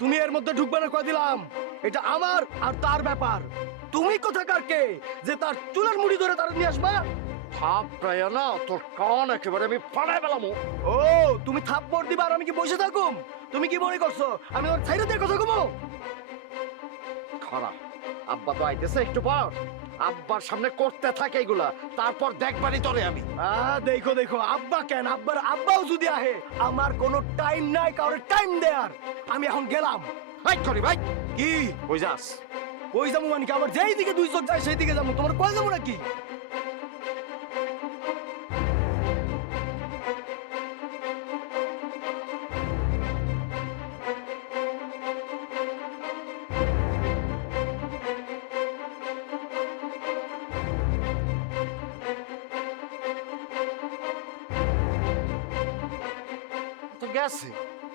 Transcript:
তুমি এর মধ্যে ঢুকবে না কয়ে দিলাম। এটা আমার আর তার ব্যাপার। তুমি কোথাকার কে যে তার চুলের মুড়ি ধরে তার নিয়ে আসবা? থাপড়াইয়া না তোর কান একেবারে আমি ফাড়াই পেলামো। ও তুমি থাপ্পড় দিবা আর আমি কি বসে থাকুম? তুমি কি মনে করছো আমি ওর ছাইরে দিয়ে কথা কমো? খারাপ, আব্বা তো আইতেছে একটু পর। আব্বার সামনে করতে থাকে এগুলা, তারপর দেখবারই তোরে আমি। দেখো দেখো, আব্বা কেন, আব্বাও যদি আহে, আমার কোনো টাইম নাই কারোর টাইম দেয়ার। আমি এখন গেলাম। ভাই করি ভাই, কি কই যাস? কই যাবো মানে কি? আমার যেই দিকে দুই চোখ যায় সেই দিকে যাবো। তোমার কই যাবো নাকি? তো গেছে